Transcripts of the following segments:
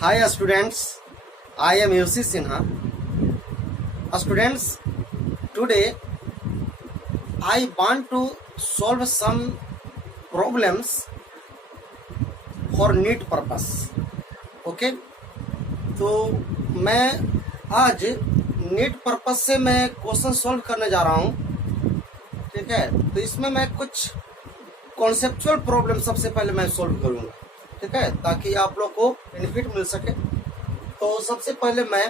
Hi students, I am UC Sinha. Students, today I want to solve some problems for NEET purpose. Okay? तो मैं आज NEET purpose से मैं question solve करने जा रहा हूँ। ठीक है, तो इसमें मैं कुछ कॉन्सेप्चुअल प्रॉब्लम सबसे पहले मैं सॉल्व करूँगा। ठीक है, ताकि आप लोग को बेनिफिट मिल सके। तो सबसे पहले मैं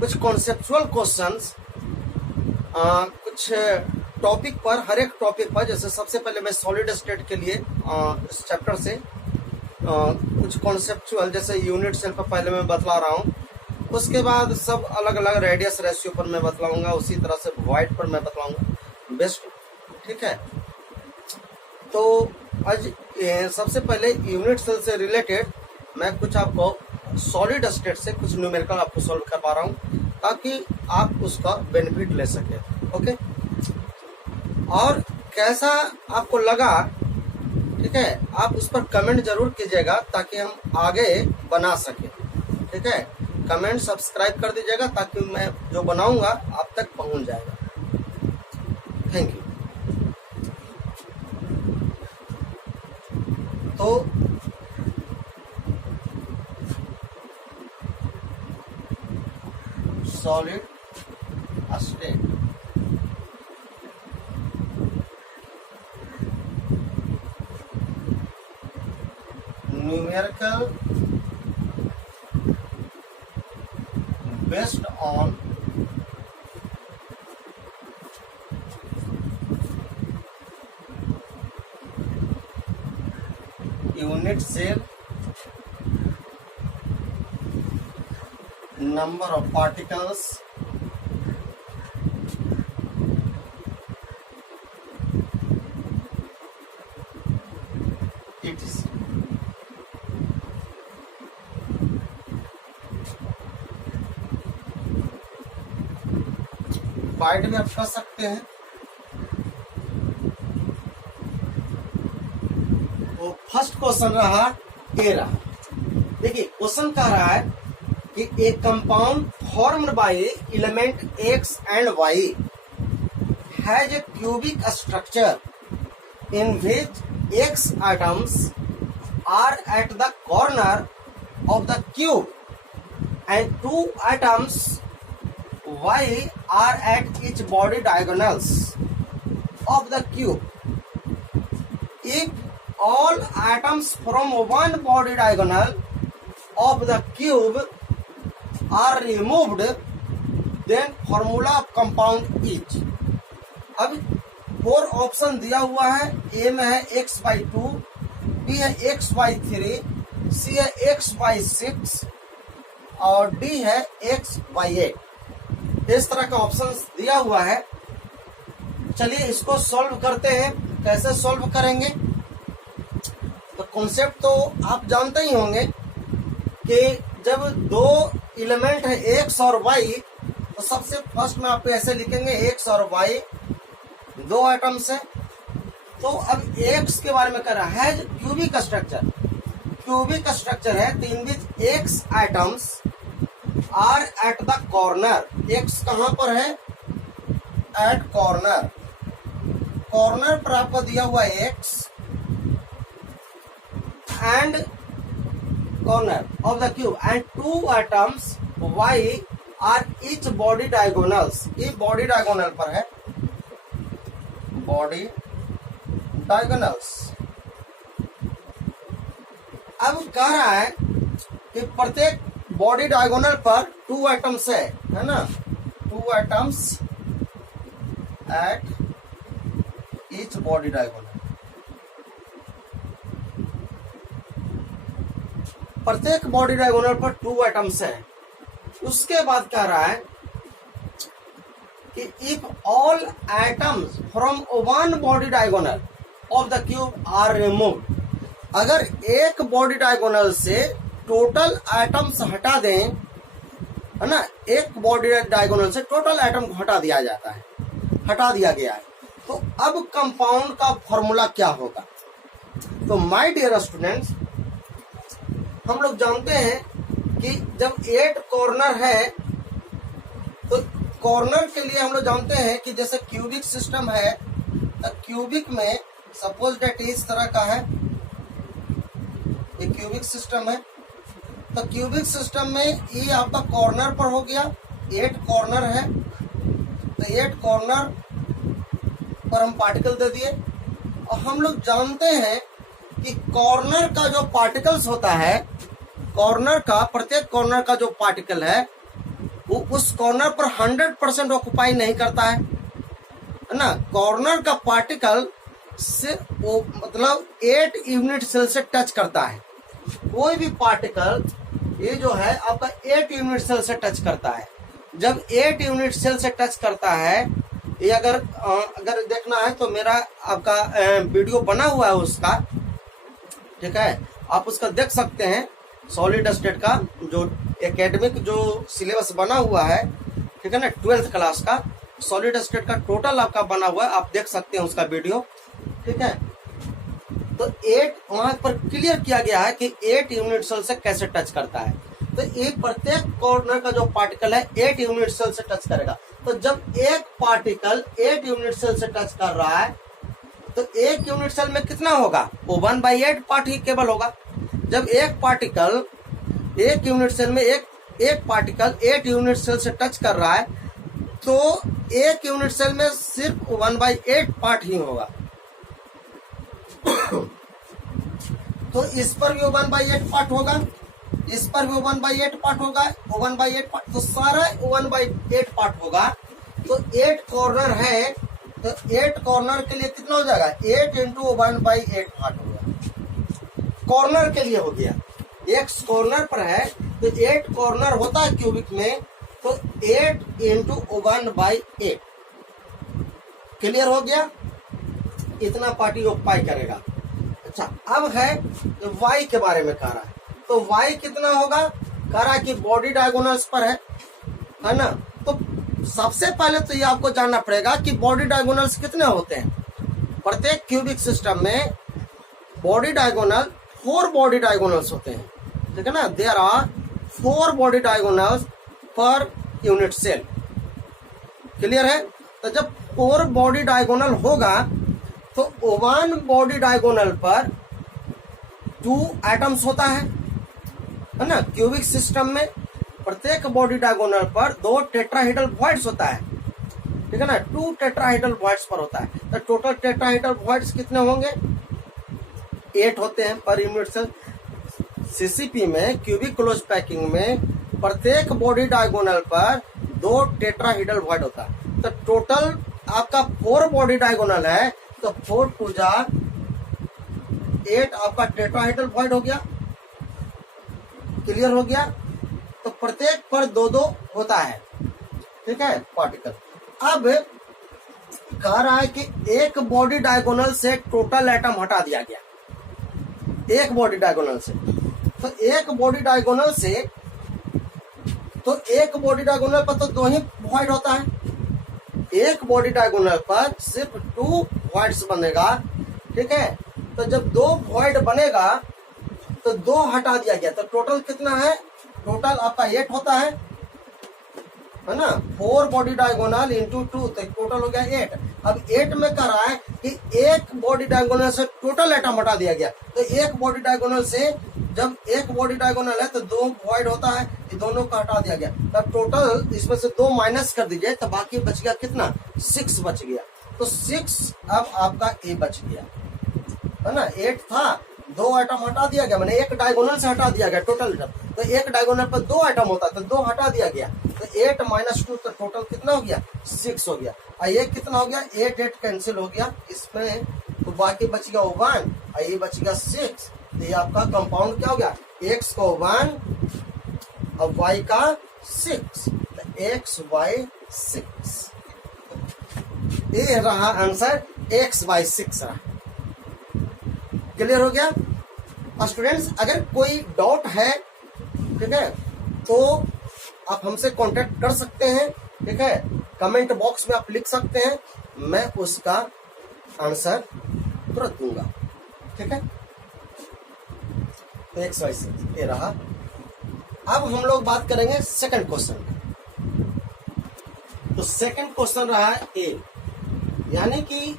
कुछ कॉन्सेप्चुअल क्वेश्चंस कुछ टॉपिक पर, हर एक टॉपिक पर, जैसे सबसे पहले मैं सॉलिड स्टेट के लिए इस चैप्टर से कुछ कॉन्सेप्चुअल, जैसे यूनिट सेल पर पहले मैं बतला रहा हूँ। उसके बाद सब अलग अलग रेडियस रेशियो पर मैं बतलाऊंगा, उसी तरह से वॉइड पर मैं बतलाऊंगा बेस्ट। ठीक है, तो आज सबसे पहले यूनिट सेल से रिलेटेड मैं कुछ आपको सॉलिड स्टेट से कुछ न्यूमेरिकल आपको सॉल्व करवा रहा हूँ, ताकि आप उसका बेनिफिट ले सके। ओके, और कैसा आपको लगा, ठीक है, आप उस पर कमेंट जरूर कीजिएगा ताकि हम आगे बना सके। ठीक है, कमेंट सब्सक्राइब कर दीजिएगा ताकि मैं जो बनाऊंगा आप तक पहुंच जाएगा। Thank you. तो solid state numerical based on unit cell, number of particles, etc. वाइड में आप कर सकते हैं। तो फर्स्ट क्वेश्चन रहा ए रहा। देखिए क्वेश्चन कह रहा है कि एक compound formed by element x and y has a cubic structure in which x atoms are at the corner of the cube and 2 atoms y are at each body diagonals of the cube. If all atoms from one body diagonal of the cube are removed, then formula of compound is. अब 4 option दिया हुआ है। ए में है x/2, B है x/3, सी है x/6 और D है x/8। इस तरह का ऑप्शन दिया हुआ है। चलिए इसको सॉल्व करते हैं। कैसे सॉल्व करेंगे, तो कॉन्सेप्ट तो आप जानते ही होंगे कि जब दो एलिमेंट है x और y, तो सबसे फर्स्ट में आप ऐसे लिखेंगे x और y दो एटम्स है। तो अब x के बारे में कर रहा है क्यूबिक स्ट्रक्चर। क्यूबिक स्ट्रक्चर है तो in which x atoms are at the corner. x कहां पर है? Eight corner. कॉर्नर पर आपको दिया हुआ है x and corner of the cube and 2 atoms y are each body diagonals. ये बॉडी डायगोनल पर है, बॉडी डायगोनल्स। अब कह रहा है कि प्रत्येक बॉडी डायगोनल पर 2 एटम्स है ना, 2 atoms at each body diagonal. प्रत्येक बॉडी डायगोनल पर 2 एटम्स है। उसके बाद कह रहा है कि if all atoms from one body diagonal of the cube are removed, अगर एक बॉडी डायगोनल से टोटल एटम्स हटा दें, है ना, एक बॉडी डायगोनल से टोटल एटम को हटा दिया जाता है, हटा दिया गया है, तो अब कंपाउंड का फॉर्मूला क्या होगा? तो माय डियर स्टूडेंट्स, हम लोग जानते हैं कि जब 8 कॉर्नर है तो कॉर्नर के लिए हम लोग जानते हैं कि जैसे क्यूबिक सिस्टम है तो क्यूबिक में सपोज डेट इस तरह का है, ये क्यूबिक सिस्टम है। तो क्यूबिक सिस्टम में ये आपका कॉर्नर पर हो गया, 8 कॉर्नर है तो 8 कॉर्नर पर हम पार्टिकल दे दिए। और हम लोग जानते हैं कि कॉर्नर का जो पार्टिकल्स होता है, कॉर्नर का प्रत्येक कॉर्नर का जो पार्टिकल है वो उस कॉर्नर पर 100% ऑक्युपाई नहीं करता है ना। कॉर्नर का पार्टिकल से वो मतलब 8 यूनिट सेल से टच करता है। कोई भी पार्टिकल ये जो है आपका 8 यूनिट सेल से टच करता है। जब 8 यूनिट सेल से टच करता है, ये अगर देखना है तो मेरा आपका वीडियो बना हुआ है उसका, ठीक है, आप उसका देख सकते हैं। सॉलिड स्टेट का जो एकेडमिक जो सिलेबस बना हुआ है, ठीक है ना, 12th क्लास का सॉलिड स्टेट का टोटल आपका बना हुआ है, आप देख सकते हैं उसका वीडियो, ठीक है। तो 8 वहां पर क्लियर किया गया है कि 8 यूनिट सेल से कैसे टच करता है। तो एक प्रत्येक कॉर्नर का जो पार्टिकल है 8 यूनिट सेल से टच करेगा। तो जब एक पार्टिकल 8 यूनिट सेल से टच कर रहा है तो 1 यूनिट सेल में कितना होगा, वो 1/8 पार्ट ही केवल होगा। जब एक पार्टिकल 1 यूनिट सेल में एक पार्टिकल 8 यूनिट सेल से टच कर रहा है तो 1 यूनिट सेल में सिर्फ 1/8 पार्ट ही होगा। तो इस पर भी 1/8 पार्ट होगा, इस पर भी 1/8 पार्ट होगा, 1/8 पार्ट, तो सारा 1/8 पार्ट होगा। तो 8 कॉर्नर है तो 8 कॉर्नर के लिए कितना हो जाएगा, 8 इंटू 1/8 पार्ट होगा। कॉर्नर के लिए हो गया, एक कॉर्नर पर है तो 8 कॉर्नर होता है क्यूबिक में, तो 8 इंटू 1/8 क्लियर हो गया, इतना पार्टी ऑक्युपाई करेगा। अच्छा, अब है y के बारे में कह रहा है, तो y कितना होगा, कह रहा है कि बॉडी डायगोनल्स पर है ना। तो सबसे पहले तो ये आपको जानना पड़ेगा कि बॉडी डायगोनल्स कितने होते हैं। प्रत्येक क्यूबिक सिस्टम में बॉडी डायगोनल 4 बॉडी डायगोनल्स होते हैं, ठीक है ना। There are 4 body diagonals per unit cell, clear है। तो जब 4 बॉडी डायगोनल होगा तो 1 बॉडी डायगोनल पर 2 एटम्स होता है ना। क्यूबिक सिस्टम में प्रत्येक बॉडी डायगोनल पर 2 टेट्राहेड्रल वॉइड्स होता है, ठीक है ना, 2 टेट्राहेड्रल वॉइड्स पर होता है। तो टोटल टेट्राहेड्रल वॉइड्स कितने होंगे, 8 होते हैं पर यूनिट सेल। सीसीपी में क्यूबिक क्लोज पैकिंग में प्रत्येक बॉडी डायगोनल पर 2 टेट्राहेड्रल वॉइड होता है। तो टोटल आपका 4 बॉडी डायगोनल है, तो 4 2 जा 8 आपका टेट्राहेड्रल वॉइड हो गया, क्लियर हो गया। तो प्रत्येक पर 2-2 होता है, ठीक है, पार्टिकल। अब कह रहा है कि एक बॉडी डायगोनल से टोटल एटम हटा दिया गया, एक बॉडी डायगोनल से। तो एक बॉडी डायगोनल से, तो एक बॉडी डायगोनल पर तो 2 ही वॉइड होता है, एक बॉडी डायगोनल पर सिर्फ 2 वॉइड्स बनेगा, ठीक है। तो जब 2 वॉइड बनेगा तो 2 हटा दिया गया, तो टोटल कितना है, टोटल आपका 8 होता है ना। 4 बॉडी डायगोनल इंटू 2 तो टोटल हो गया 8। अब 8 में कह रहा है कि एक बॉडी डायगोनल से टोटल एटम हटा दिया गया। तो एक बॉडी डायगोनल से, जब एक बॉडी डायगोनल है तो 2 वॉइड होता है, ये दोनों का हटा दिया गया। तब टोटल इसमें से 2 माइनस कर दीजिए तो बाकी बच गया कितना, 6 बच गया। तो 6 अब आपका ए बच गया, है ना। 8 था, 2 आइटम हटा दिया गया, मैंने एक डायगोनल से हटा दिया गया टोटल। तो एक डायगोनल पर 2 आइटम होता है तो 2 हटा दिया गया, तो 8 - 2 तो टोटल कितना हो गया, 6 हो गया। और ये कितना हो गया, 8 कैंसिल हो गया इसमें, तो बाकी बच गया 1 और ये बच गया 6। तो ये आपका कंपाउंड क्या हो गया, x को 1 और y का 6, तो XY6। ये रहा आंसर, XY6 रहा। क्लियर हो गया। स्टूडेंट्स, अगर कोई डाउट है, ठीक है, तो आप हमसे कांटेक्ट कर सकते हैं, ठीक है, कमेंट बॉक्स में आप लिख सकते हैं, मैं उसका आंसर तुरंत दूंगा, ठीक है। तो XY6 ये रहा अब हम लोग बात करेंगे सेकंड क्वेश्चन। तो सेकंड क्वेश्चन रहा है ए, यानी कि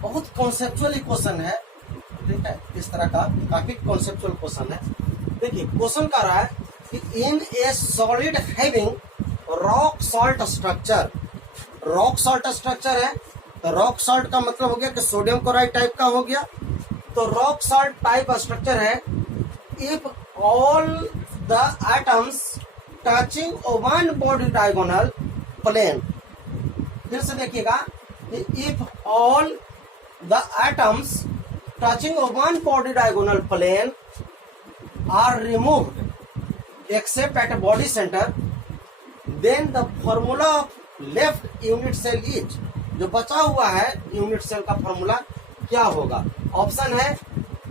बहुत कॉन्सेप्चुअल क्वेश्चन है, ठीक है, इस तरह का काफी कॉन्सेप्चुअल क्वेश्चन है। देखिए क्वेश्चन का रहा है कि in a solid having rock salt structure, rock salt structure है तो रॉक सॉल्ट का मतलब हो गया कि सोडियम क्लोराइड टाइप का हो गया। तो रॉक सॉल्ट टाइप स्ट्रक्चर है if all the atoms touching one body diagonal plane. फिर से देखिएगा, if all the atoms touching one body diagonal plane are removed except at body centre, then the formula of left unit cell is, जो बचा हुआ है unit cell का formula क्या होगा। ऑप्शन है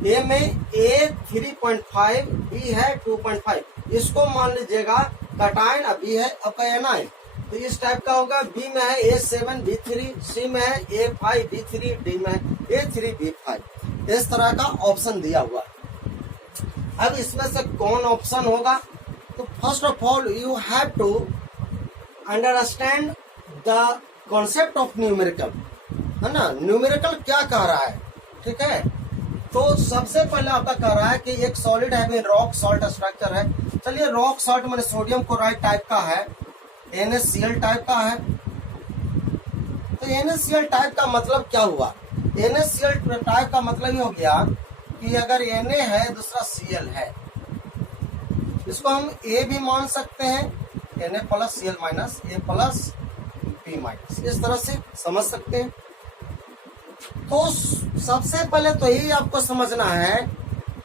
ए में ए 3.5, बी है 2.5। इसको मान लीजिएगा कटायन, बी है आपका एनायन, तो इस टाइप का होगा। बी में है A7 B3, सी में है A5 B3, डी में है A3 B5। इस तरह का ऑप्शन दिया हुआ है। अब इसमें से कौन ऑप्शन होगा, तो first of all you have to understand the concept of numerical, है ना, न्यूमेरिकल क्या कह रहा है, ठीक है। तो सबसे पहले आपका कह रहा है कि एक सॉलिड है, रॉक सॉल्ट स्ट्रक्चर है। चलिए रॉक सॉल्ट मैंने सोडियम क्लोराइड टाइप का है, NaCl टाइप का है। तो NaCl टाइप का मतलब क्या हुआ, NaCl टाइप का मतलब ये हो गया कि अगर Na है दूसरा Cl है, इसको हम A भी मान सकते हैं, Na plus Cl minus A plus B minus, इस तरह से समझ सकते हैं। तो सबसे पहले तो यही आपको समझना है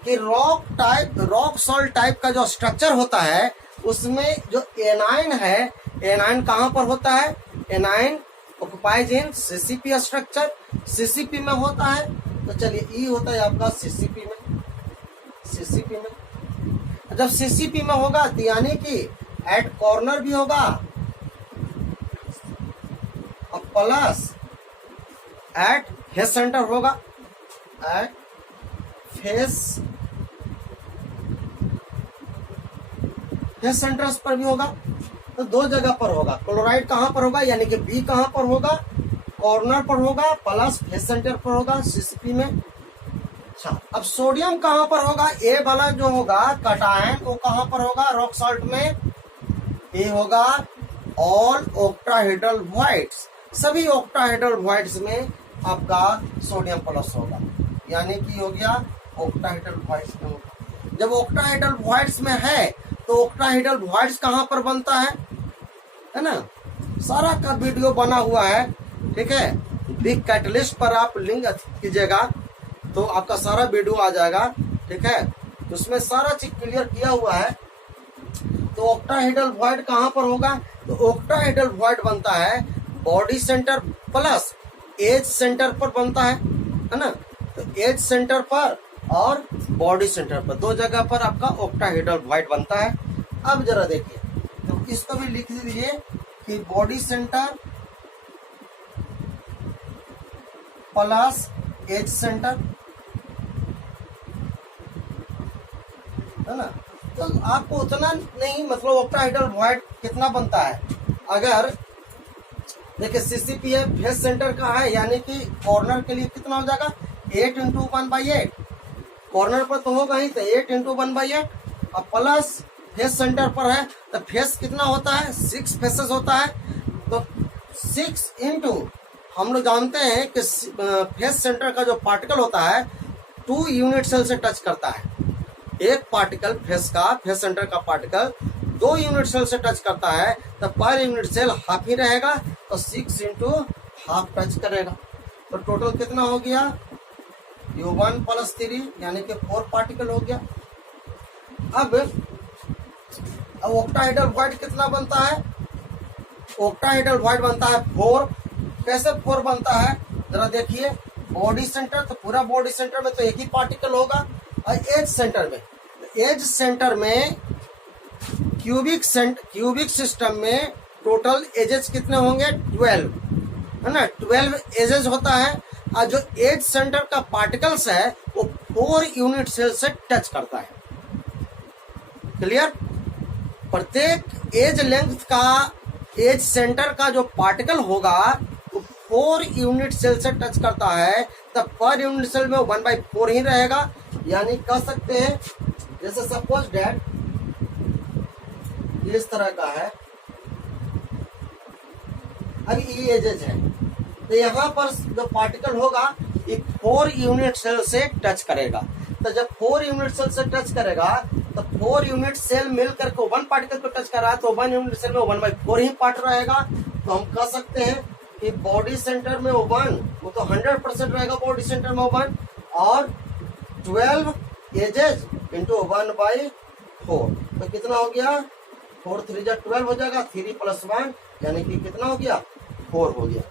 कि रॉक सॉल्ट टाइप का जो स्ट्रक्चर होता है उसमें जो एनाइन है, एनाइन कहां पर होता है, एनाइन ऑक्युपाइज इन CCP स्ट्रक्चर, CCP में होता है। तो चलिए ई होता है आपका CCP में, CCP में जब CCP में होगा तो यानी कि एट कॉर्नर भी होगा और प्लस एट फेस सेंटर होगा, एट फेस सेंटर्स पर भी होगा। तो दो जगह पर होगा। क्लोराइड कहां पर होगा, यानी कि बी कहां पर होगा, कॉर्नर पर होगा, प्लस फेस सेंटर पर होगा CCP में। अच्छा, अब सोडियम कहां पर होगा, ए वाला जो होगा कटायन वो कहां पर होगा रॉक सॉल्ट में, ए होगा ऑल ऑक्टाहेड्रल वॉइड्स, सभी ऑक्टाहेड्रल वॉइड्स में आपका सोडियम प्लस होगा, यानी कि हो गया ऑक्टाहेड्रल वॉइड्स में होगा। जब ऑक्टाहेड्रल वॉइड्स में है तो ऑक्टाहेड्रल वॉइड्स कहां पर बनता है ना, सारा का वीडियो बना हुआ है, ठीक है। बिग कैटलिस्ट पर आप लिंक कीजिएगा तो आपका सारा वीडियो आ जाएगा, ठीक है। तो उसमें सारा चीज क्लियर किया हुआ है। तो ऑक्टाहेड्रल वॉइड कहां पर होगा, तो ऑक्टाहेड्रल वॉइड बनता है body centre plus edge centre पर बनता है ना। तो एज सेंटर पर और बॉडी सेंटर पर दो जगह पर आपका ऑक्टाहेड्रल वॉइड बनता है। अब जरा देखिए, तो इसको भी लिख दीजिए कि body centre plus edge centre, है ना। तो आपको उतना नहीं, मतलब ऑक्टाहेड्रल वॉइड कितना बनता है, अगर देखिए CCP है फेस सेंटर का है, यानी कि कॉर्नर के लिए कितना हो जाएगा 8 × 1/8, कॉर्नर पर तो होगा ही, तो 8 × 1/8 और प्लस फेस सेंटर पर है तो फेस कितना होता है 6 फेसेस होता है। तो 6 इंटू हम लोग जानते हैं कि फेस सेंटर का जो पार्टिकल होता है 2 यूनिट सेल से टच करता है। एक पार्टिकल फेस सेंटर का पार्टिकल 2 यूनिट सेल से टच करता है तो पर यूनिट सेल हाफ ही रहेगा, तो 6 × हाफ टच करेगा। तो टोटल कितना हो गया U1 + 3, यानी कि 4 पार्टिकल हो गया। अब ऑक्टाहेड्रल वॉइड कितना बनता है, ऑक्टाहेड्रल वॉइड बनता है 4। कैसे 4 बनता है जरा देखिए, बॉडी सेंटर तो पूरा बॉडी सेंटर में तो एक ही पार्टिकल होगा, और एज सेंटर में क्यूबिक सिस्टम में टोटल एजेस कितने होंगे 12, है ना। 12 एजेस होता है, और जो एज सेंटर का पार्टिकल्स है वो 4 यूनिट सेल से टच करता है। क्लियर, प्रत्येक एज लेंथ का एज सेंटर का जो पार्टिकल होगा वो 4 यूनिट सेल से टच करता है, तब पर यूनिट सेल में 1/4 ही रहेगा। यानी कह सकते हैं जैसे सपोज डैट इस तरह का है, अब ये एजेज है, तो यहाँ पर जो पार्टिकल होगा ये 4 यूनिट सेल से टच करेगा। तो जब 4 यूनिट सेल से टच करेगा तो 4 यूनिट सेल मिलकर के 1 पार्टिकल को टच कर रहा है, तो 1 यूनिट सेल में 1/4 ही पार्ट रहेगा। तो हम कह सकते हैं कि बॉडी सेंटर में 1 वो तो 100% रहेगा, बॉडी सेंटर में 1 और 12 एजेज इंटू 1/4 तो कितना हो गया, 4 3 जा 12 हो जाएगा, 3 + 1 यानी कि कितना हो गया, 4 हो गया।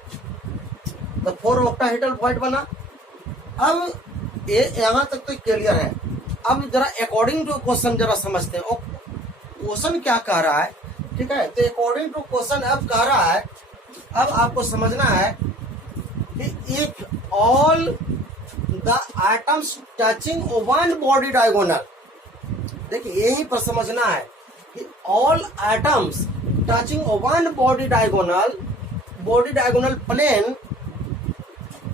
तो 4 ऑक्टाहेड्रल वॉइड बना। अब ये यहाँ तक तो क्लियर है। अब जरा अकॉर्डिंग टू क्वेश्चन जरा समझते हैं क्वेश्चन क्या कह रहा है। ठीक है, तो अकॉर्डिंग टू क्वेश्चन अब कह रहा है, अब आपको समझना है कि if all the atoms touching one body diagonal, देखिए यही पर समझना है कि all atoms touching one body diagonal plane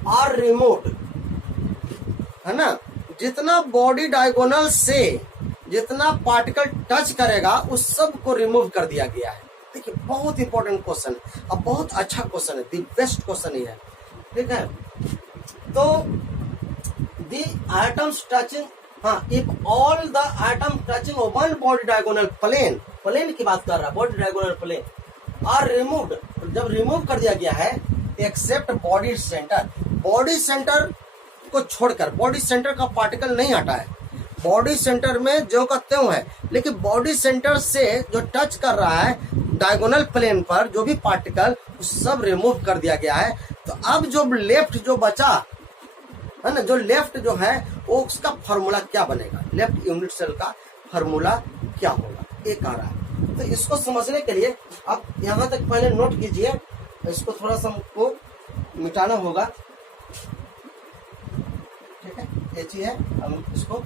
are removed, है ना। जितना बॉडी डायगोनल से जितना पार्टिकल टच करेगा उस सब को रिमूव कर दिया गया है। देखिए बहुत इंपॉर्टेंट क्वेश्चन, अब बहुत अच्छा क्वेश्चन है, दी बेस्ट क्वेश्चन ही है। ठीक है, तो दी एटम्स टचिंग, हाँ, if all the atom touching one body diagonal plane की बात कर रहा है, body diagonal plane are removed, जब रिमूव कर दिया गया है एक्सेप्ट बॉडी सेंटर को छोड़कर, बॉडी सेंटर का पार्टिकल नहीं हटा है, बॉडी सेंटर में जो का त्यों है, लेकिन बॉडी सेंटर से जो टच कर रहा है डायगोनल प्लेन पर जो भी पार्टिकल सब रिमूव कर दिया गया है। तो अब जो लेफ्ट जो बचा है ना, जो लेफ्ट जो है वो उसका फॉर्मूला क्या बनेगा, लेफ्ट यूनिट सेल का फॉर्मूला क्या होगा, ये कह रहा है। तो इसको समझने के लिए आप यहाँ तक पहले नोट कीजिए, इसको थोड़ा सा हमको मिटाना होगा। ठीक है, ये चीज है, हम इसको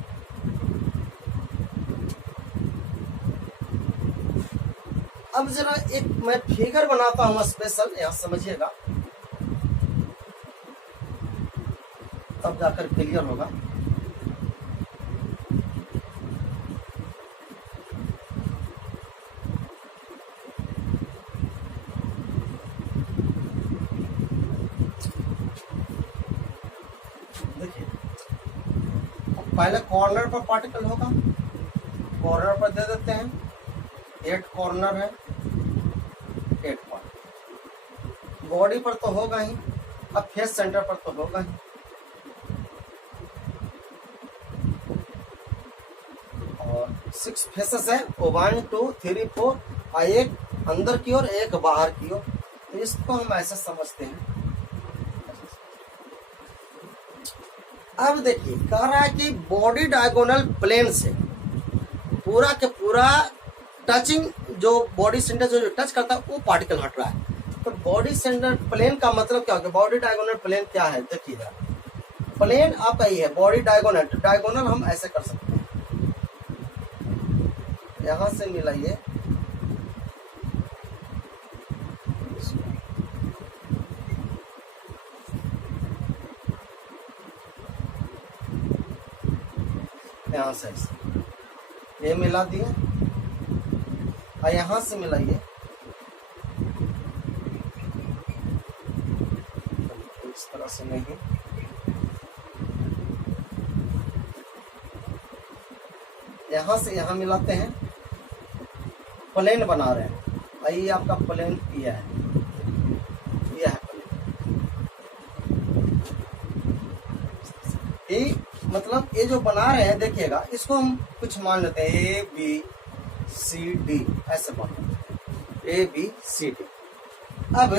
अब जरा एक मैं फिगर बनाता हूँ स्पेशल, यहाँ समझिएगा तब जाकर क्लियर होगा। देखिए पहले कॉर्नर पर पार्टिकल होगा, कॉर्नर पर दे देते हैं, 8 कॉर्नर है, 8 पॉइंट, बॉडी पर तो होगा ही, अब फेस सेंटर पर तो होगा ही, और 6 फेसेस है, 1 2 3 4, और एक अंदर की ओर एक बाहर की ओर। तो इसको हम ऐसे समझते हैं। अब देखिए कह रहा है कि बॉडी डायगोनल प्लेन से पूरा के पूरा टचिंग, जो बॉडी सेंटर जो टच करता है वो पार्टिकल हट रहा है। तो बॉडी सेंटर प्लेन का मतलब क्या होगा, बॉडी डायगोनल प्लेन क्या है, देखिएगा प्लेन आपका ही है, बॉडी डायगोनल हम ऐसे कर सकते हैं, यहां से मिलाइए, यहां से ये मिला दिए और यहां से मिलाइए, इस तरह से नहीं, यहां से यहां मिलाते हैं, प्लेन बना रहे हैं, और ये आपका प्लेन यह है, यह है प्लेन। मतलब ये जो बना रहे हैं देखिएगा, इसको हम कुछ मान लेते हैं ए बी सी डी, ऐसे मान लेते हैं ए बी सी डी। अब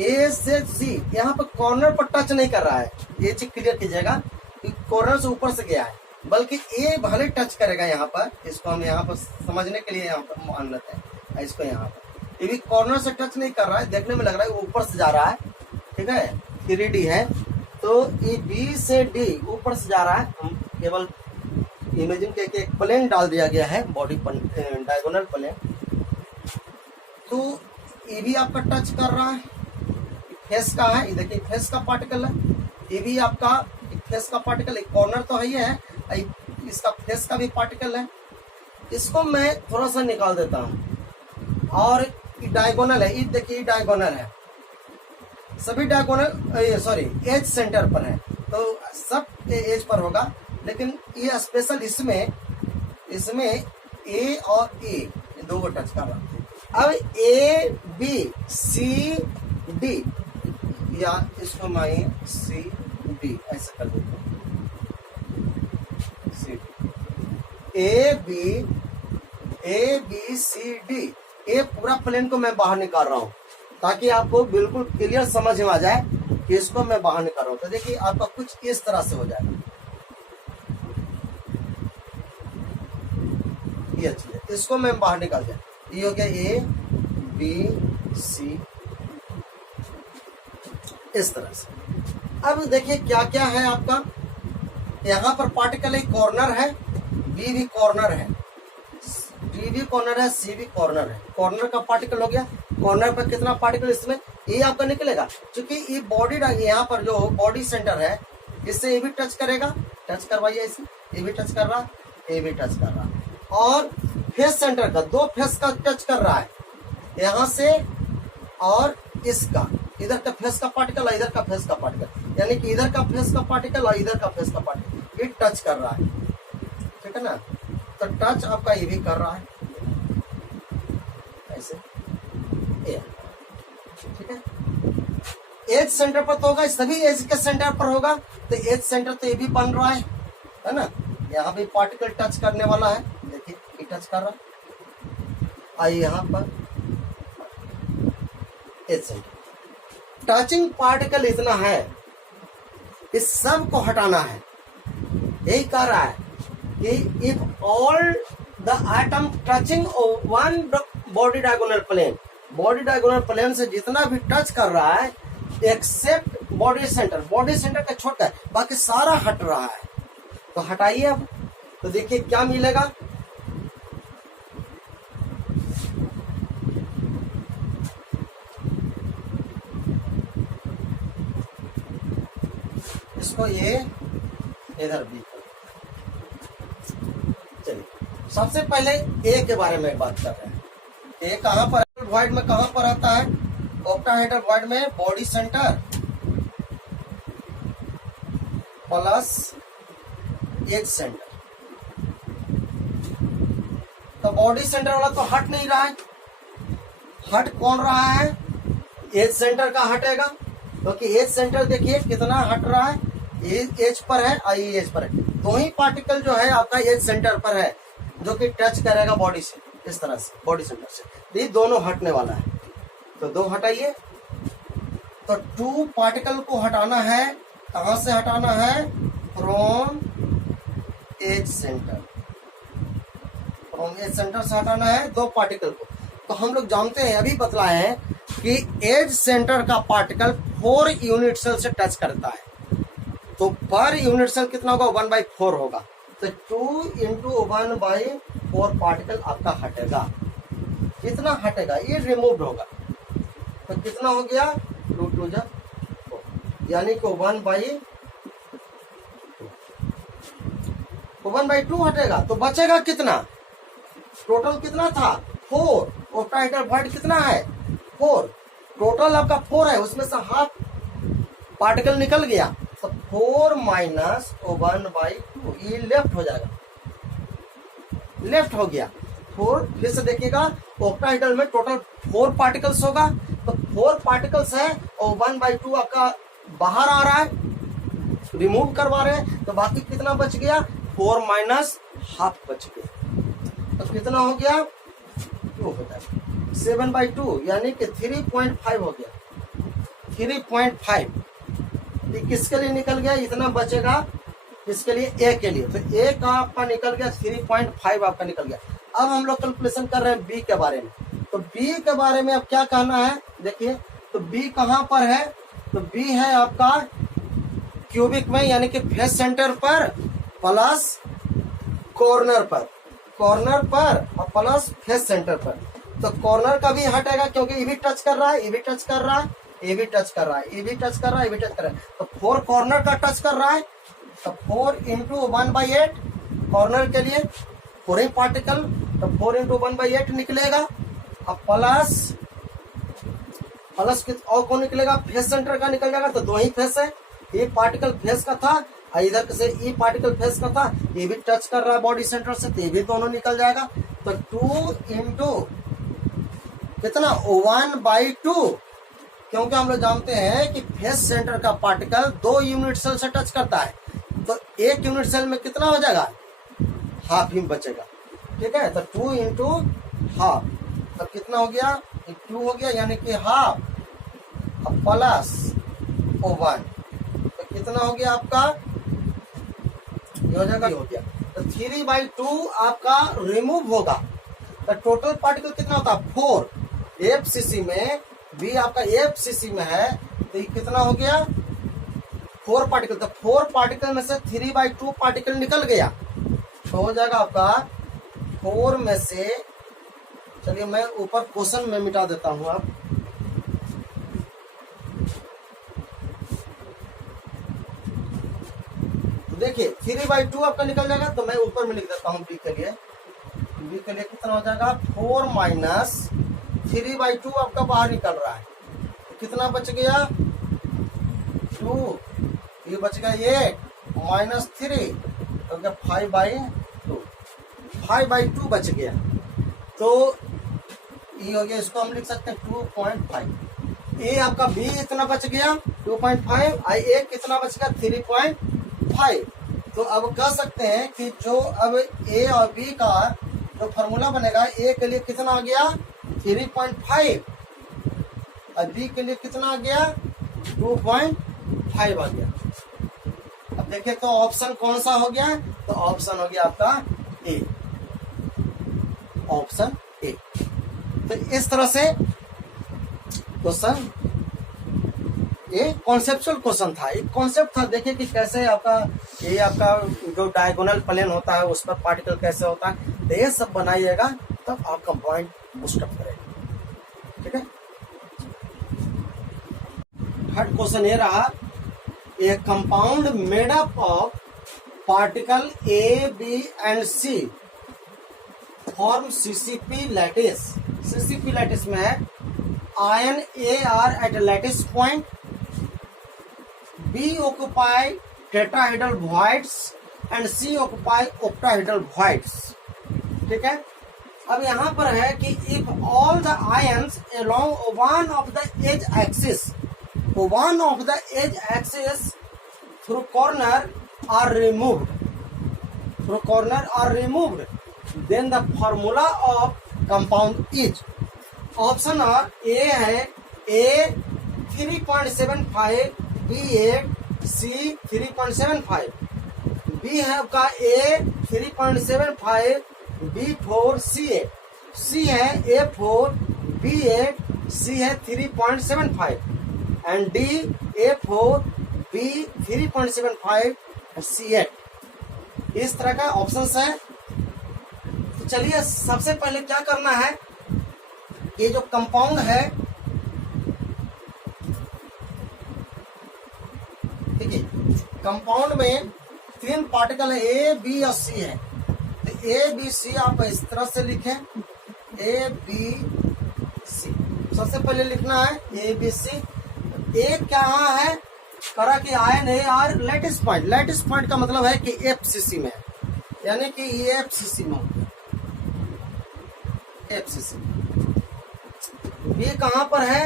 ए से सी यहाँ पर कॉर्नर पर टच नहीं कर रहा है, ये चीज क्लियर कीजिएगा कि कॉर्नर से ऊपर से गया है, बल्कि ए भले टच करेगा यहाँ पर, इसको हम यहाँ पर समझने के लिए यहाँ पर मान लेते हैं, इसको यहाँ पर ये भी कॉर्नर से टच नहीं कर रहा है, देखने में लग रहा है ऊपर से जा रहा है। ठीक है, 3D है, तो ये बी से डी ऊपर से जा रहा है, हम केवल इमेजिन करके एक प्लेन डाल दिया गया है, बॉडी डायगोनल प्लेन, तो ये भी आपका टच कर रहा है, फेस का है, ये देखिए फेस का पार्टिकल है, ये भी आपका फेस का पार्टिकल, एक कॉर्नर तो है ही है, इसका फेस का भी पार्टिकल है। इसको मैं थोड़ा सा निकाल देता हूं, और डायगोनल है, ये देखिए डायगोनल है, सभी डायगोनल सॉरी एज सेंटर पर है, तो सब एज पर होगा, लेकिन ये स्पेशल इसमें ए और ए दो को टच कर रहा है। अब ए बी सी डी, या इसको मैं सी डी ऐसा कर देता हूँ, ए बी सी डी, ये पूरा प्लेन को मैं बाहर निकाल रहा हूं ताकि आपको बिल्कुल क्लियर समझ में आ जाए कि इसको मैं बाहर निकाल रहा हूं। तो देखिए आपका कुछ इस तरह से हो जाएगा, ये अच्छी है, इसको मैं बाहर निकाल दिया, ये हो गया ए बी सी, इस तरह से। अब देखिए क्या क्या है आपका, यहाँ पर पार्टिकल एक कॉर्नर है, बी भी कॉर्नर है, डी भी कॉर्नर है, सी भी कॉर्नर है, कॉर्नर का पार्टिकल हो गया। कॉर्नर पर कितना पार्टिकल इसमें ये आपका निकलेगा, क्योंकि ये बॉडी यहाँ पर जो बॉडी सेंटर है, इससे ये भी टच करेगा, टच करवाइए इसे, ये भी टच कर रहा, ये भी टच कर रहा, और फेस सेंटर का, दो फेस का टच कर रहा है, यहाँ से और इसका, इधर का फेस का पार्टिकल और इधर का फेस का पार्टिकल, यानी कि इधर का फेस का पार्टिकल और इधर का फेस का पार्टिकल, ये टच कर रहा है, ठीक है ना। तो टच आपका ये भी कर रहा है ऐसे, ठीक है। एज सेंटर पर तो होगा, सभी एज के सेंटर पर होगा, तो एज सेंटर तो ये भी बन रहा है ना, यहाँ भी पार्टिकल टच करने वाला है, देखिए ये टच कर रहा है, आइए यहाँ पर एज सेंटर, टचिंग पार्टिकल इतना है, इस सब को हटाना है, यही कह रहा है कि if all the atom touching one body diagonal plane, body diagonal plane से जितना भी टच कर रहा है एक्सेप्ट बॉडी सेंटर का छोड़कर बाकी सारा हट रहा है, तो हटाइए अब, तो देखिए क्या मिलेगा, इसको ये इधर भी। चलिए सबसे पहले ए के बारे में बात कर रहे हैं, ए कहां पर, वॉइड में कहां पर आता है, ऑक्टाहेड्रल वॉइड में body centre plus edge centre, तो बॉडी सेंटर वाला तो हट नहीं रहा है, हट कौन रहा है, एज सेंटर का हटेगा, क्योंकि एज सेंटर देखिए कितना हट रहा है, एज पर है और ये एज पर है, दो ही पार्टिकल जो है आपका एज सेंटर पर है जो कि टच करेगा बॉडी से, इस तरह से बॉडी सेंटर से, तो ये दोनों हटने वाला है, तो दो हटाइए। तो टू पार्टिकल को हटाना है, कहां से हटाना है, from edge centre, from edge centre से हटाना है दो पार्टिकल को। तो हम लोग जानते हैं, अभी बतलाए हैं कि एज सेंटर का पार्टिकल 4 यूनिट सेल से टच करता है, तो पर यूनिट सेल कितना होगा, 1/4 होगा, तो 2 × 1/4 पार्टिकल आपका हटेगा, कितना हटेगा, ये रिमूव होगा, तो कितना हो गया, 2 2 जा 4, यानी कि 1/2 हटेगा, तो बचेगा कितना, टोटल कितना था 4, ऑक्टाहेड्रल वॉइड कितना है 4, टोटल आपका 4 है, उसमें से हाफ पार्टिकल निकल गया, तो 4 - 1/2 ये लेफ्ट हो जाएगा, लेफ्ट हो गया 4। फिर से देखिएगा ऑक्टाहेड्रल में टोटल 4 पार्टिकल्स होगा, तो 4 पार्टिकल्स है और 1/2 आपका बाहर आ रहा है, रिमूव करवा रहे हैं, तो बाकी कितना बच गया, 4 - ½ बच गया, तो कितना हो गया 2 हो जाएगा, 7/2 यानी कि 3.5 हो गया, 3.5, किसके लिए निकल गया, इतना बचेगा किसके लिए, ए के लिए, तो ए का आपका निकल गया 3.5 आपका निकल गया। अब हम लोग कैलकुलेशन कर रहे हैं बी के बारे में, तो बी के बारे में अब क्या कहना है, देखिए तो बी कहां पर है, तो बी है आपका क्यूबिक में, यानी कि फेस सेंटर पर प्लस कॉर्नर पर और प्लस फेस सेंटर पर। तो कॉर्नर का भी हटेगा क्योंकि ये भी टच कर रहा है, ये भी टच कर रहा है, ये भी टच कर रहा है, ये भी टच कर रहा है, ये भी टच कर रहा है। तो 4 कॉर्नर का टच कर रहा है, तो 4 इंटू 1/8 कॉर्नर के लिए 4 पार्टिकल, तो 4 इंटू 1/8 निकलेगा। अब प्लस और कौन निकलेगा, फेस सेंटर का निकल जाएगा। तो 2 ही फेस है, ये पार्टिकल फेस का था और इधर से ये पार्टिकल फेस का था, ये भी टच कर रहा है बॉडी सेंटर से, तो ये भी दोनों निकल जाएगा। तो 2 इंटू कितना 1/2, क्योंकि हम लोग जानते हैं कि फेस सेंटर का पार्टिकल 2 यूनिट सेल से टच करता है, तो 1 यूनिट सेल में कितना हो जाएगा, हाफ ही बचेगा। ठीक है, तो 2 इंटू हाफ, तो कितना हो गया, 2 हो गया, यानी कि हाफ प्लस 1, तो कितना हो गया आपका, ये हो जाएगा, हो गया। तो 3/2 आपका रिमूव होगा। तो टोटल पार्टिकल कितना होता है 4, एफसीसी में भी आपका एफसीसी में है, तो ये कितना हो गया 4 पार्टिकल। तो 4 पार्टिकल में से 3/2 पार्टिकल निकल गया, तो हो जाएगा आपका 4 में से, चलिए मैं ऊपर क्वेश्चन में मिटा देता हूं। आप तो देखिए 3/2 आपका निकल जाएगा, तो मैं ऊपर में लिख देता हूं बी के लिए। बी के लिए कितना हो जाएगा 4 माइनस 3/2 आपका बाहर निकल रहा है, तो कितना बच गया 2, ये बच गया 8 माइनस 3, तो क्या 5/2, 5/2 बच गया। तो ये हो गया, इसको हम लिख सकते हैं 2.5। ए आपका बी इतना बच गया 2.5, आई ए कितना बच गया 3.5। तो अब कह सकते हैं कि जो अब ए और बी का जो फॉर्मूला बनेगा, ए के लिए कितना आ गया 3.5 और बी के लिए कितना आ गया 2.5 आ गया। अब देखिए तो ऑप्शन कौन सा हो गया, तो ऑप्शन हो गया आपका ए, ऑप्शन ए। तो इस तरह से क्वेश्चन, ये कॉन्सेप्चुअल क्वेश्चन था, एक कॉन्सेप्ट था। देखिए कि कैसे आपका ये आपका जो डायगोनल प्लेन होता है उस पर पार्टिकल कैसे होता है, तो ये सब बनाइएगा तब आपका पॉइंट बूस्टअप करेगा। ठीक है, थर्ड क्वेश्चन ये रहा, a compound made up of particle A B and C form CCP lattice. CCP lattice में है ion A are at lattice point, B occupy tetrahedral voids and C occupy octahedral voids. ठीक है, अब यहां पर है कि if all the ions along one of the edge axis through corner are removed, then the formula of compound is, option A है A 3.75, B 8, C 3.75, B है आपका A 3.75, B 4, C 8, C है A 4, B 8, C है 3.75 and D A 4, B 3.75, C 8। इस तरह का option है। चलिए सबसे पहले क्या करना है, ये जो कंपाउंड है, ठीक है, कंपाउंड में 3 पार्टिकल है, ए बी और सी है। तो ए बी सी आप इस तरह से लिखें, ए बी सी सबसे पहले लिखना है ए बी सी। ए क्या है, करा कि आयन है आर लैटिस पॉइंट का मतलब है कि एफसीसी में है, यानी कि ये एफसीसी में होता है, एफसीसी। बी कहां पर है,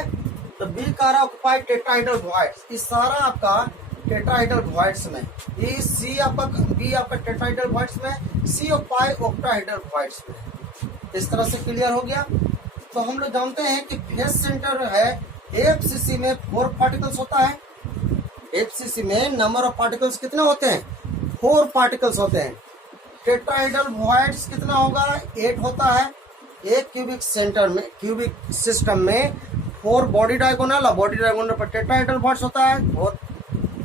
तो बी का ऑक्युपाइड टेट्राहेड्रल वॉइड्स, इस सारा आपका टेट्राहेड्रल वॉइड्स में, ये सी आपका बी आपका टेट्राहेड्रल वॉइड्स में, सी ऑक्युपाई ऑक्टाहेड्रल वॉइड्स में। इस तरह से क्लियर हो गया। तो हम लोग जानते हैं कि फेस सेंटर है एफसीसी में 4 पार्टिकल्स होता है। एफसीसी में नंबर ऑफ पार्टिकल्स कितने होते हैं, 4 पार्टिकल्स होते हैं। टेट्राहेड्रल वॉइड्स कितना होगा, 8 होता है। एक क्यूबिक सेंटर में, क्यूबिक सिस्टम में 4 बॉडी डायगोनल, और बॉडी डायगोनल पर टेट्राहेड्रल वॉइड्स होता है।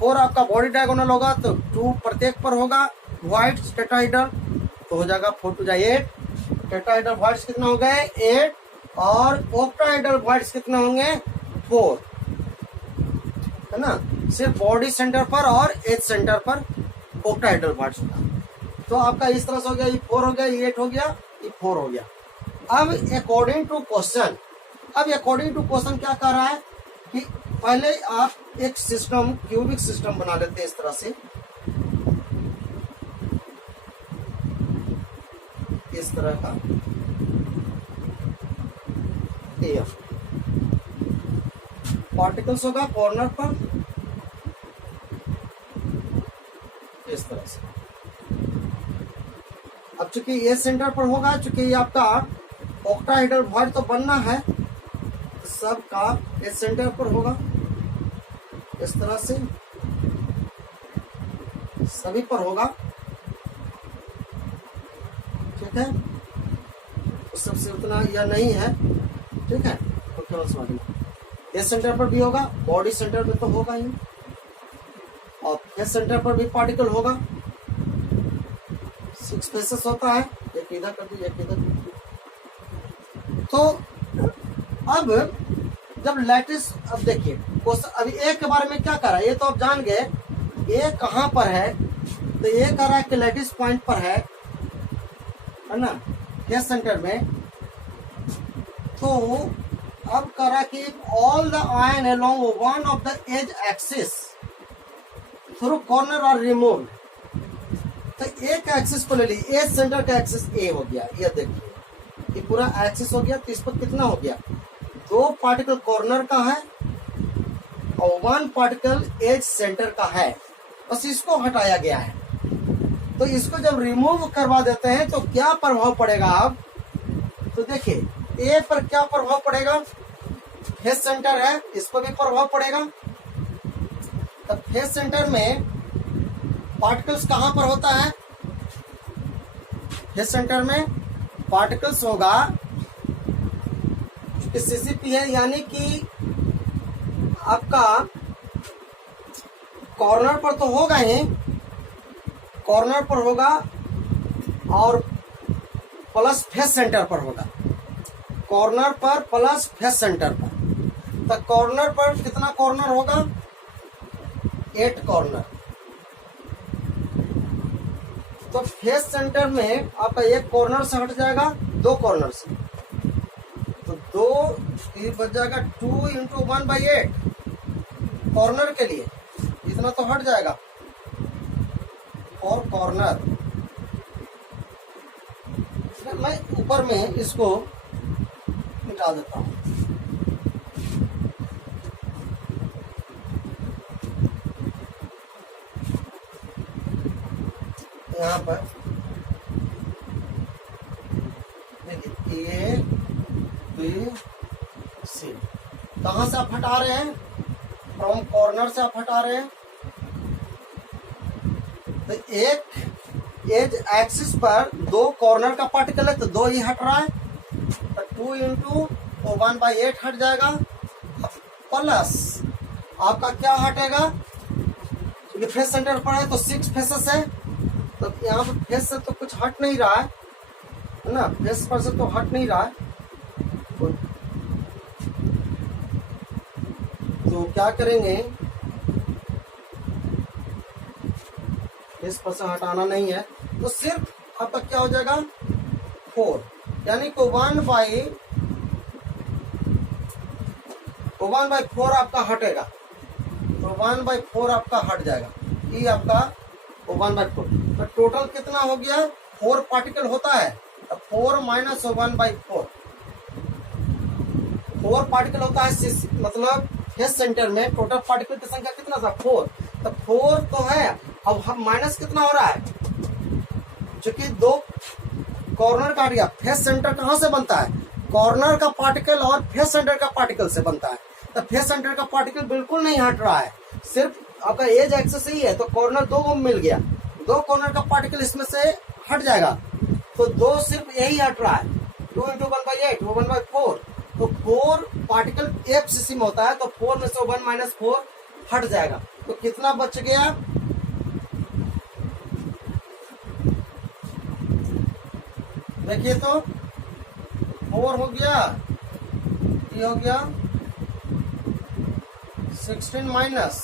4 आपका बॉडी डायगोनल होगा तो 2 प्रत्येक पर होगा वॉइड्स टेट्राहेड्रल, तो हो जाएगा 4 टू जा 8, टेट्राहेड्रल वॉइड्स कितना हो गए 8, और ऑक्टाहेड्रल वॉइड्स कितने होंगे 4, है ना। सिर्फ बॉडी सेंटर पर और एज सेंटर पर ऑक्टाहेड्रल वॉइड्स होगा। तो आपका इस तरह से हो गया, ये 4 हो गया, ये 8 हो गया, ये 4 हो गया। अब अकॉर्डिंग टू क्वेश्चन, क्या कह रहा है कि पहले आप एक सिस्टम, क्यूबिक सिस्टम बना लेते हैं इस तरह से, इस तरह का AF पार्टिकल्स होगा कॉर्नर पर इस तरह से। अब चूंकि ये सेंटर पर होगा, चूंकि ये आपका ऑक्टाहेड्रल वॉइड तो बनना है, तो सबका ये सेंटर पर होगा इस तरह से, सभी पर होगा, ठीक है। उस सबसे उतना या नहीं है, ठीक है। तो केवल समझ लो ये सेंटर पर भी होगा, बॉडी सेंटर में तो होगा ही, और फेस सेंटर पर भी पार्टिकल होगा। 6 फेसेस होता है, एक इधर कर दीजिए, एक इधर कर दीजिए। तो अब जब लैटिस, अब देखिए अभी ए के बारे में क्या कर रहा है, ये तो आप जान गए ए कहां पर है। तो ये कह रहा है कि लैटिस पॉइंट पर है ना, फेस सेंटर में। तो अब कह रहा है कि all the ion along one of the edge axis through corner are remove. तो एक एक्सिस को ले लीजिए, एज सेंटर का एक्सिस ए हो गया, ये देखिए ये पूरा एक्सिस हो गया। तो इस पर कितना हो गया, 2 पार्टिकल कॉर्नर का है और 1 पार्टिकल एज सेंटर का है, बस इसको हटाया गया है। तो इसको जब रिमूव करवा देते हैं तो क्या प्रभाव पड़ेगा आप, तो देखिए ए पर क्या प्रभाव पड़ेगा, फेस सेंटर है, इस पर भी प्रभाव पड़ेगा। तो फेस सेंटर में पार्टिकल्स कहां पर होता है, फेस सेंटर में पार्टिकल्स होगा, सीसीपी है, यानी कि आपका कॉर्नर पर तो होगा ही, कॉर्नर पर होगा और प्लस फेस सेंटर पर होगा, कॉर्नर पर प्लस फेस सेंटर पर। तो कॉर्नर पर कितना कॉर्नर होगा, 8 कॉर्नर। तो फेस सेंटर में आपका एक कॉर्नर से हट जाएगा 2 कॉर्नर से, तो 2 बच जाएगा 2 इंटू 1/8 कॉर्नर के लिए, इतना तो हट जाएगा और कॉर्नर। मैं ऊपर में इसको मिटा देता हूं, यहाँ पर देखिए ए बी सी, कहां से आप हटा रहे हैं, फ्रॉम कॉर्नर से आप हटा रहे हैं। तो एक एज एक्सिस पर 2 कॉर्नर का पार्टिकल है, तो 2 ही हट रहा है, तो 2 इंटू 1/8 हट जाएगा, प्लस आपका क्या हटेगा, क्योंकि फेस सेंटर पर है तो 6 फेसेस है, तो यहाँ पर फेस से तो कुछ हट नहीं रहा है ना, फेस पर से तो हट नहीं रहा है। तो क्या करेंगे, फेस पर से हटाना नहीं है, तो सिर्फ आपका क्या हो जाएगा 4, यानी कि 1/4 आपका हटेगा, तो 1/4 आपका हट जाएगा, ये आपका 1/4। तो टोटल कितना हो गया, 4 पार्टिकल होता है, तो 4 माइनस 1/4, 4 पार्टिकल होता है, मतलब फेस सेंटर में टोटल पार्टिकल की संख्या कितना था 4, तो 4 तो है। अब हम माइनस कितना हो रहा है, क्योंकि 2 कॉर्नर काट गया। फेस सेंटर कहां से बनता है, कॉर्नर का पार्टिकल और फेस सेंटर का पार्टिकल से बनता है। तो फेस सेंटर का पार्टिकल बिल्कुल नहीं हट रहा है, सिर्फ आपका एज एक्सिस ही है, तो कॉर्नर 2 मिल गया, 2 कॉर्नर का पार्टिकल इसमें से हट जाएगा, तो 2 सिर्फ यही हट रहा है, 2 इंटू 1/8 वो 1/4। तो 4 पार्टिकल एक सीसी में होता है, तो 4 में से 1 माइनस 4 हट जाएगा, तो कितना बच गया, देखिए तो 4 हो गया, ये हो गया 16 माइनस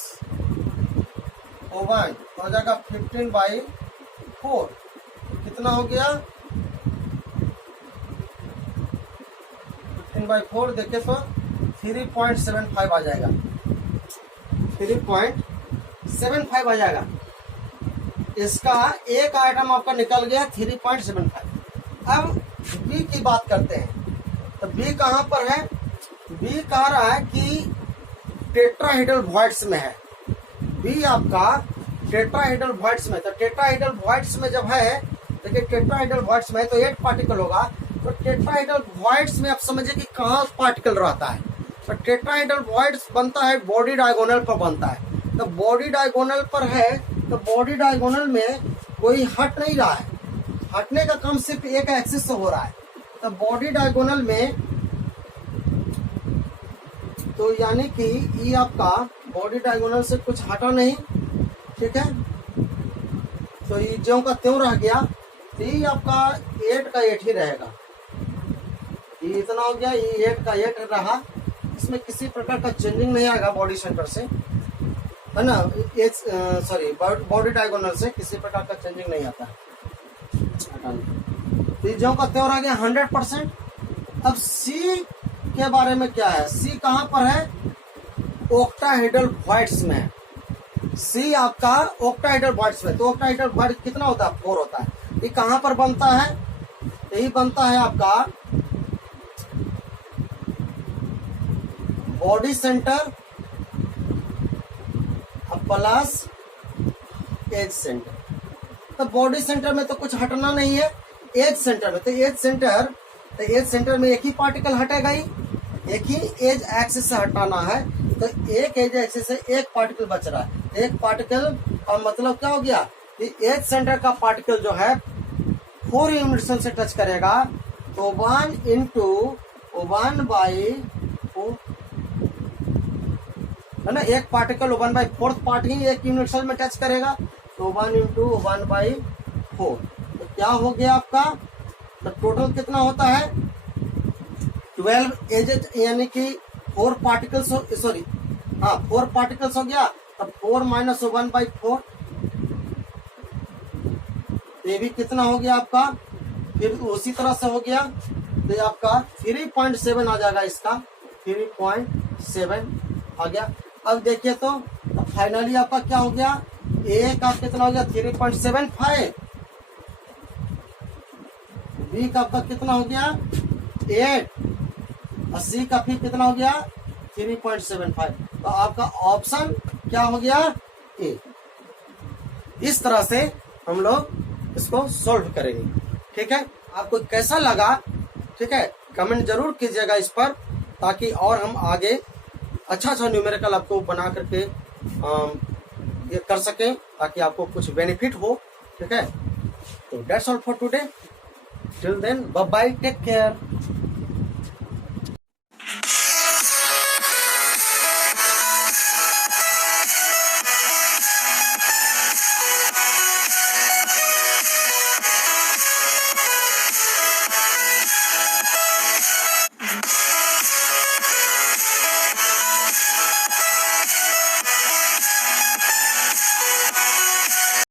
1 हो जाएगा 15/4, कितना हो गया 15/4, देखिए तो 3.75 आ जाएगा, 3.75 आ जाएगा। इसका एक आइटम आपका निकल गया 3.75। अब बी की बात करते हैं, तो बी कहां पर है? बी कह रहा है कि टेट्राहेड्रल वॉइड्स में है। बी आपका टेट्राहेड्रल वॉइड्स में, तो टेट्राहेड्रल वॉइड्स में जब है, देखिए टेट्राहेड्रल वॉइड्स में तो 8 पार्टिकल होगा। तो टेट्राहेड्रल वॉइड्स में आप समझिए कि कहाँ पार्टिकल रहता है। तो टेट्राहेड्रल वॉइड्स बनता है बॉडी डायगोनल पर बनता है। तो बॉडी डायगोनल पर है, तो बॉडी डायगोनल में कोई हट नहीं रहा है, हटने का काम सिर्फ एक एक्सिस से हो रहा है। तो बॉडी डायगोनल में तो यानी कि ये आपका बॉडी डायगोनल से कुछ हटा नहीं, ठीक है। तो ये ज्यों का त्यों रह गया, तो ये आपका 8 का 8 ही रहेगा। ये इतना हो गया, ये 8 का 8 रहा, इसमें किसी प्रकार का चेंजिंग नहीं आएगा बॉडी सेंटर से, है ना। सॉरी बॉडी डायगोनल से किसी प्रकार का चेंजिंग नहीं आता है। तो ये ज्यों का त्यों रह गया 100%। अब सी के बारे में क्या है? सी कहां पर है? ऑक्टाहेड्रल वॉइड्स में है। सी आपका ऑक्टाहेड्रल वॉइड्स में, तो ऑक्टाहेड्रल वॉइड कितना होता है? 4 होता है। ये कहां पर बनता है? यही बनता है आपका body centre plus edge centre. तो बॉडी सेंटर में तो कुछ हटना नहीं है, एज सेंटर में, तो एज सेंटर में एक ही पार्टिकल हटेगा ही, एक ही एज एक्सिस से हटाना है। तो एक एज एक्सिस से एक पार्टिकल बच रहा है, एक पार्टिकल, और मतलब क्या हो गया कि एज सेंटर का पार्टिकल जो है 4 यूनिट सेल से टच करेगा, तो 1 × 1/4 है ना। एक पार्टिकल 1/4 पार्ट ही एक यूनिट सेल में टच करेगा, तो 1 × 1/4, तो क्या हो गया आपका? तो टोटल कितना होता है? 12 एजेस, यानी कि 4 पार्टिकल्स, सॉरी हाँ 4 पार्टिकल्स हो गया। तब 4 - 1/4, ये भी कितना हो गया आपका? फिर उसी तरह से हो गया, तो ये आपका 3.7 आ जाएगा, इसका 3.7 आ गया। अब देखिए तो फाइनली आपका क्या हो गया? ए का कितना हो गया? 3.75। बी का आपका कितना हो गया? 8, और सी का फिर कितना हो गया? 3.75। तो आपका ऑप्शन क्या हो गया? ए। इस तरह से हम लोग इसको सोल्व करेंगे, ठीक है। आपको कैसा लगा, ठीक है, कमेंट जरूर कीजिएगा इस पर, ताकि और हम आगे अच्छा न्यूमेरिकल आपको बना करके ये कर सकें, ताकि आपको कुछ बेनिफिट हो, ठीक है। तो that's all for today, till then bye bye, take care.